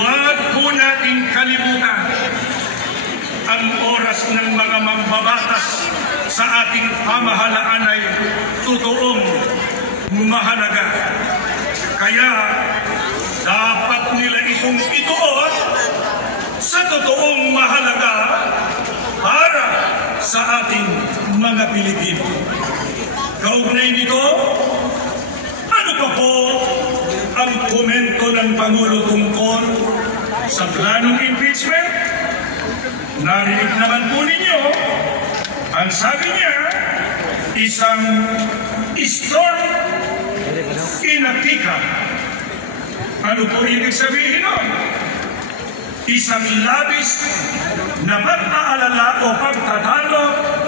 Huwag po nating kalimutan ang oras ng mga mambabatas sa ating pamahalaan ay totoong mahalaga. Kaya dapat nila itong ituon sa totoong mahalaga para sa ating mga Pilipino. Kaugnay nito, ano pa po ang komento ng Pangulo tungkol sa planong impeachment? Narinig naman po ninyo, ang sabi niya, isang storm in a teacup. Ano po ibig sabihin nun? Isang labis na pag-aalala o pagtatalo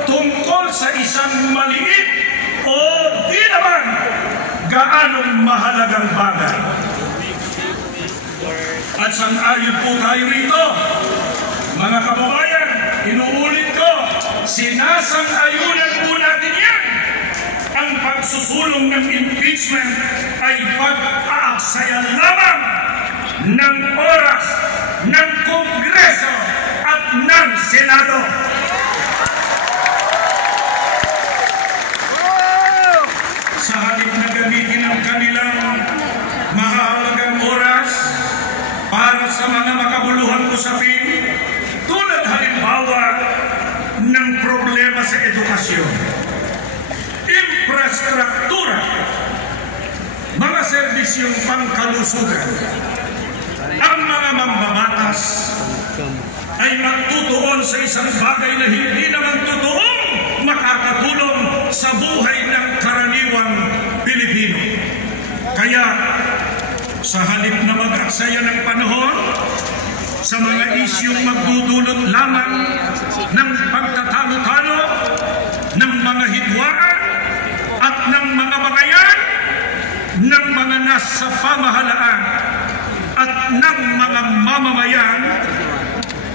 tungkol sa isang maliit o di naman gaanong mahalagang bagay. At sang-ayon po tayo rito, mga kababayan, inuulit ko, sinasang-ayunan po natin yan. Ang pagsusulong ng impeachment ay pag-aaksaya lamang ng oras ng Kongreso at ng Senado. Sa halip na gamitin ang kanilang mahalagang oras para sa mga makabuluhang usapin, tulad halimbawa ng problema sa edukasyon, infrastruktura, mga serbisyong pangkalusugan, ang mga mambabatas ay magtutuon sa isang bagay na hindi naman totoong makakatulong sa buhay ng karaniwang Pilipino. Kaya sa halip na mag-aksaya ng panahon sa mga isyong magdudulot lamang ng pagtatalo-talo, ng mga hidwaan at ng mga bagayan ng mga nasa pamahalaan at ng mga mamamayan,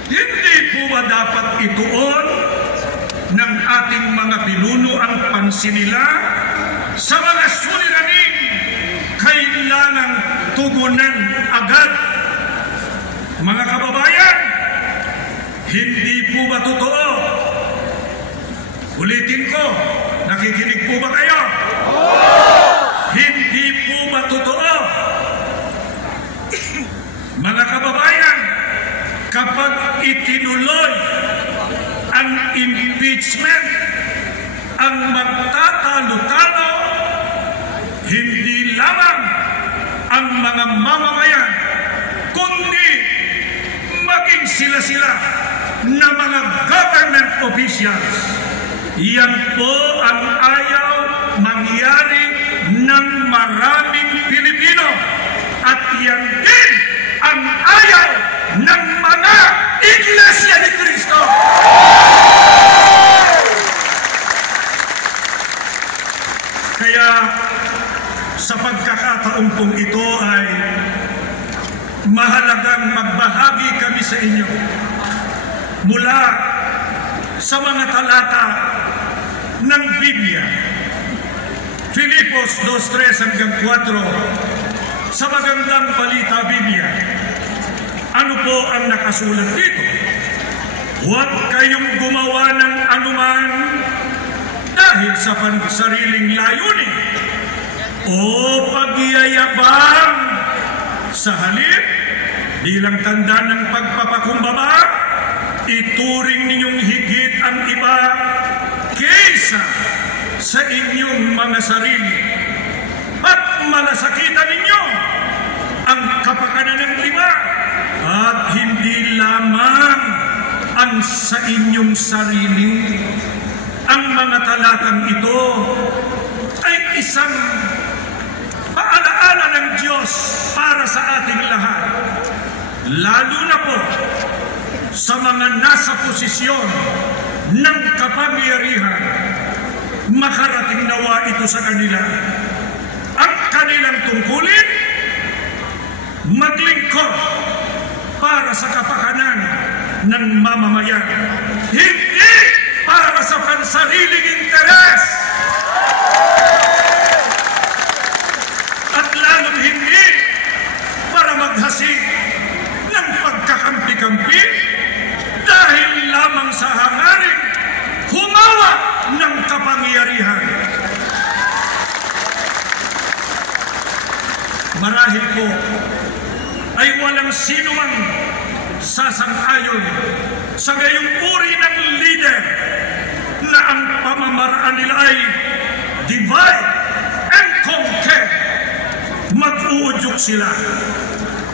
hindi po ba dapat ituon ng ating mga pinuno ang pansin nila sa mga suliraning kailangang tugunan agad? Mga kababayan, hindi po ba totoo? Ulitin ko, nakikinig po ba kayo? Hindi po ba totoo? Mga kababayan, kapag itinuloy ang impeachment, ang magtatalo-talo, hindi lamang ang mga mamamayan, kundi maging sila-sila na mga government officials. Yan po ang ayaw mangyari ng maraming Pilipino. At yan din ang ayaw ng mga Iglesia ni Cristo. Kaya sa pagkakataong pong ito ay mahalagang magbahagi kami sa inyo mula sa mga talata ng Biblia. Filipos 2:3 hanggang 4, sa magandang balita Biblia. Ano po ang nakasulat dito? Huwag kayong gumawa ng anuman dahil sa pansariling layunin o pagyayabang. Sa halip, bilang tanda ng pagpapakumbaba, ituring ninyong higit ang iba kaysa sa inyong mga sarili. At malasakitan ninyo ang kapakanan ng iba at hindi lamang ang sa inyong sarili. Ang mga talatang ito ay isang paalaala ng Diyos para sa ating lahat, lalo na po sa mga nasa posisyon ng kapangyarihan. Makarating nawa ito sa kanila. Ang kanilang tungkulin, maglingkod para sa kapakanan ng mamamayan, hindi para sa pansariling interes. At lalong hindi para maghasik sino mang sasang-ayon sa gayong uri ng leader na ang pamamaraan nila ay divide and conquer. Mag-uudyok sila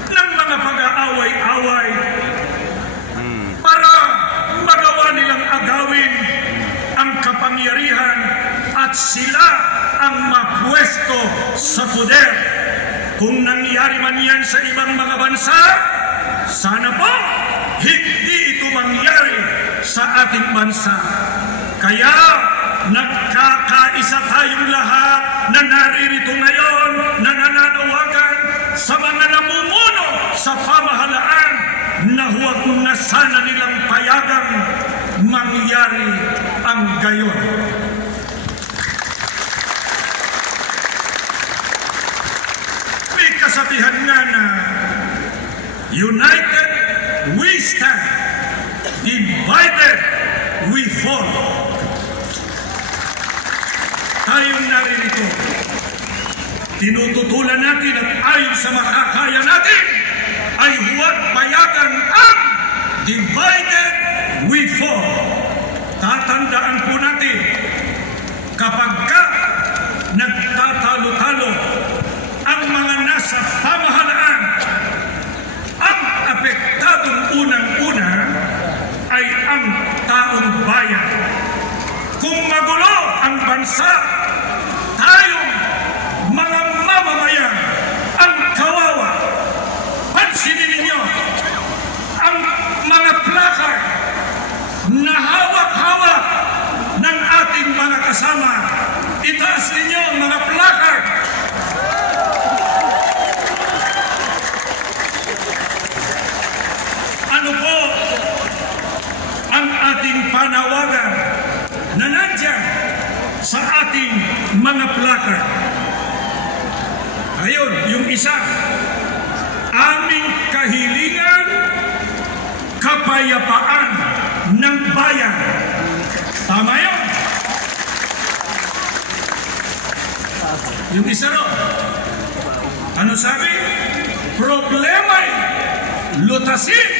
ng mga pag-aaway-away para magawa nilang agawin ang kapangyarihan at sila ang mapwesto sa poder. Kung nangyari man yan sa ibang mga bansa, sana po hindi ito mangyari sa ating bansa. Kaya nagkakaisa tayong lahat na naririto ngayon na nananawagan sa mga namumuno sa pamahalaan na huwag na sana nilang payagang mangyari ang gayon. May kasabihan nga na united we stand, divided we fall. Tayong naririto, tinututulan natin at ayon sa makakaya natin ay huwag payagan ang divided we fall. Tatandaan po natin, kapag nagtatalo-talo ang mga nasa pamahalaan, ang apektadong unang-una ay ang taong bayan. Kung magulo ang bansa, tayong mga mamamayan ang kawawa. Pansinin ninyo ang mga placard na hawak-hawak ng ating mga kasama. Itaas ninyo ang mga placard. Ano po ang ating panawagan na nandyan sa ating mga placard? Ayun, yung isa, aming kahilingan, kapayapaan ng bayan. Tama yun? Yung isa ro, ano sabi? Problema'y lutasin,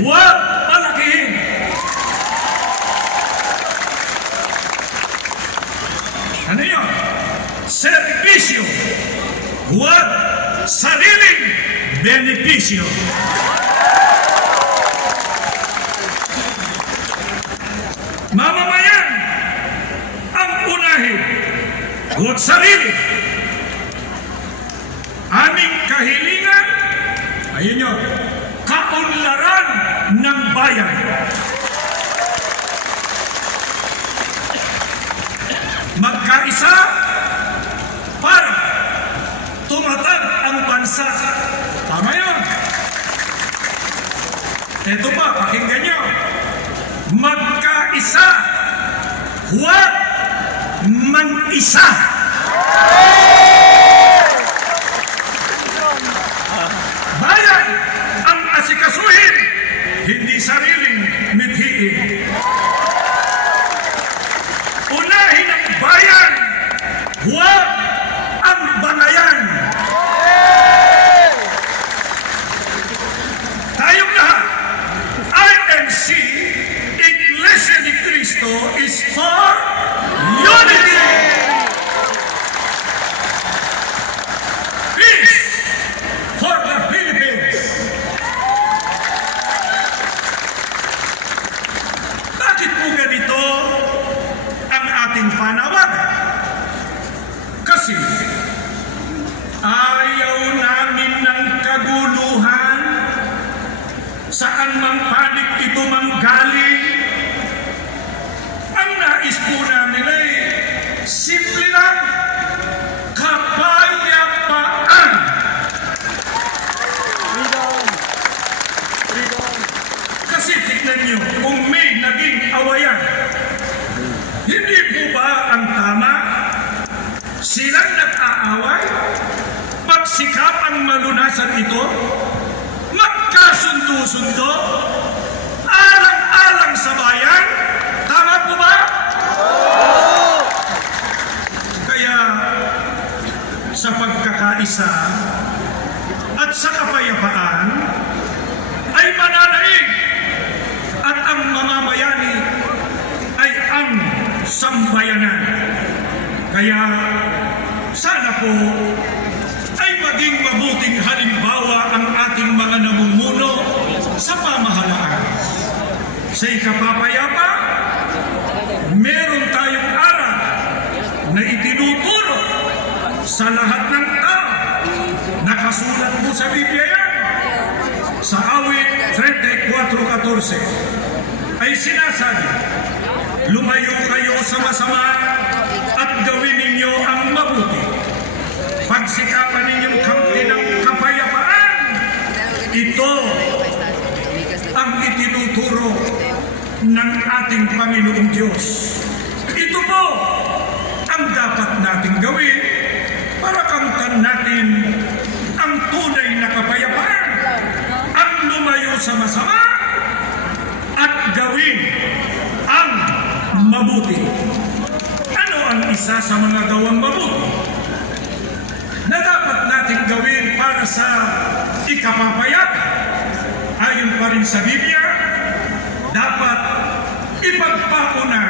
huwag palakihin. Ano yun? Servisyo, huwag sariling benepisyo. Mamamayan ang unahin, huwag sarili. Aming kahilingan, ayun yun, kaunlaran ng bayan. Magkaisa para tumatag ang bansa. Tama yun. Ito pa, pakinggan nyo. Magkaisa, huwag man-isa. Bayan ang asikasuhin, hindi sariling mithiin. Unahin ang bayan, huwag ang bangayan. Tayong lahat, INC, Iglesia ni Cristo, is for unity. Peace for the Philippines. Bakit po ganito ang ating panawagan? Kasi ayaw namin ng kaguluhan, saan mang panig ito manggaling. Ang nais po namin ay simple lang, kapayapaan. Kasi tignan nyo, kung may naging awayan, hindi po ba ang tama? Silang nag-aaway? Pagsikap ang malunasan ito? Magkasundo-sundo? Alang-alang sa bayan? Tama po ba? Kaya sa pagkakaisa at sa kapayapaan, Kaya sana po ay maging mabuting halimbawa ang ating mga namumuno sa pamahalaan. Sa ikapapayapa, meron tayong aral na itinuturo sa lahat ng tao. Nakasulat po sa Biblia yan. Sa awit 34:14 ay sinasabi, lumayo kayo sa masama at gawin ninyo ang mabuti. Pagsikapan ninyong kampi ng kapayapaan. Ito ang itinuturo ng ating Panginoong Diyos. Ito po ang dapat nating gawin para kamtan natin ang tunay na kapayapaan, ang lumayo sa masama at gawin ang mabuti. Ano ang isa sa mga gawang mabuti na dapat nating gawin para sa ikapapayapa? Ayon pa rin sa Biblia, dapat ipagpauna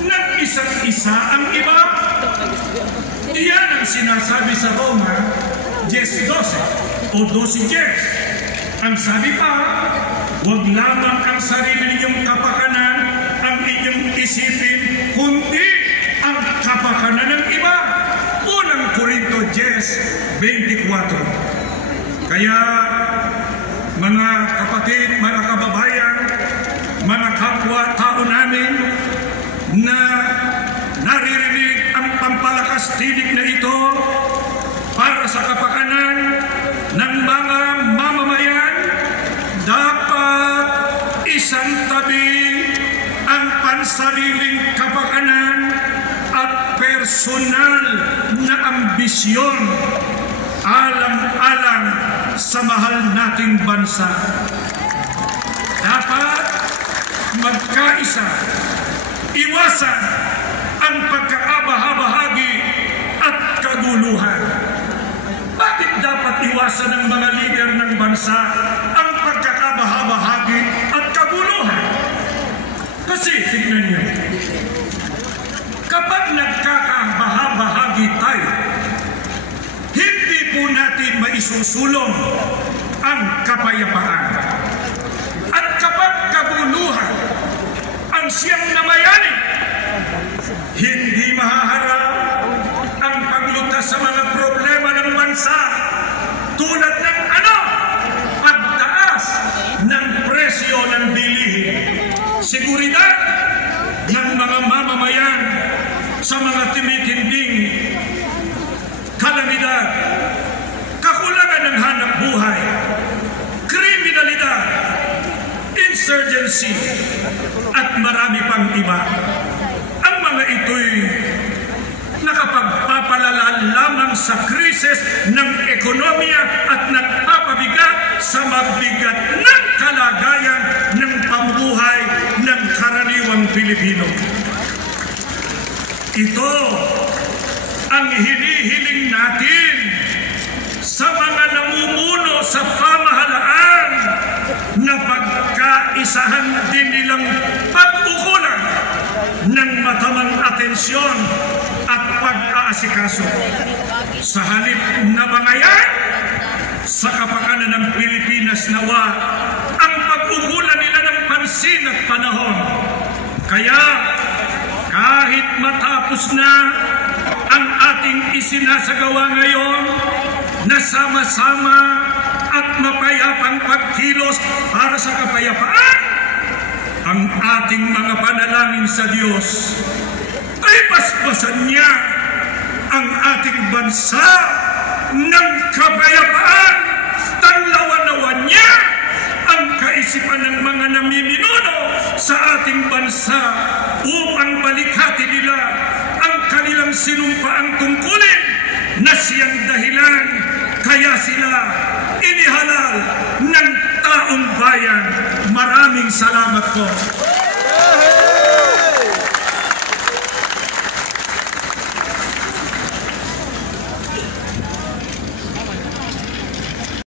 ng isa't isa ang iba. Iyan ang sinasabi sa Roma 10:12 o 12:10. Ang sabi pa, huwag lamang ang sarili ninyong kapakanan ang inyong isipin, kundi ang kapakanan ng iba. Unang Korinto 10:24. Kaya mga kapatid, mga kababayan, mga kapwa-tao namin na naririnig ang pampalakas tinig na ito para sa kapakanan ng mga mamamayan, dapat isang tabi ang pansariling kapakanan at personal na ambisyon alang-alang sa mahal nating bansa. Dapat magkaisa, iwasan ang pagkakabahabahagi at kaguluhan. Bakit dapat iwasan ng mga lider ng bansa ang pagkakabahabahagi at kaguluhan? Kasi tignan niyo, kapag nagkakabahabahagi tayo, hindi po natin maisusulong ang kapayapaan. At kapag kaguluhan ang siyang namayani, hindi mahaharap ang paglutas sa mga problema ng bansa tulad ng pagtaas ng presyo ng bilihin, seguridad ng mga mamamayan sa mga tumitinding kalamidad, kakulangan ng hanap buhay, kriminalidad, insurgency, at marami pang iba. Ang mga ito'y nakapagpapalala lamang sa krisis ng ekonomiya at nagpapabigat sa mabigat ng kalagayan ng pamumuhay ng karaniwang Pilipino. Ito ang hinihiling natin sa mga namumuno sa pamahalaan na pagkaisahan din nilang pag-ukulan ng matamang atensyon at pag-aasikaso. Sa halip na bangayan sa kapakanan ng Pilipinas, nawa ang pag-ukulan nila ng pansin at panahon. Kaya kahit matapos na ang ating isinasagawa ngayon na sama-sama at mapayapang pagkilos para sa kapayapaan, ang ating mga panalangin sa Diyos ay basbasan niya ang ating bansa ng kapayapaan. Tanlawan-lawan niya ang kaisipan ng mga namiminuno sa ating bansa upang balikhati nila ang kanilang sinumpaang tungkulin na siyang dahilan kaya sila inihalal ng taong bayan. Maraming salamat po.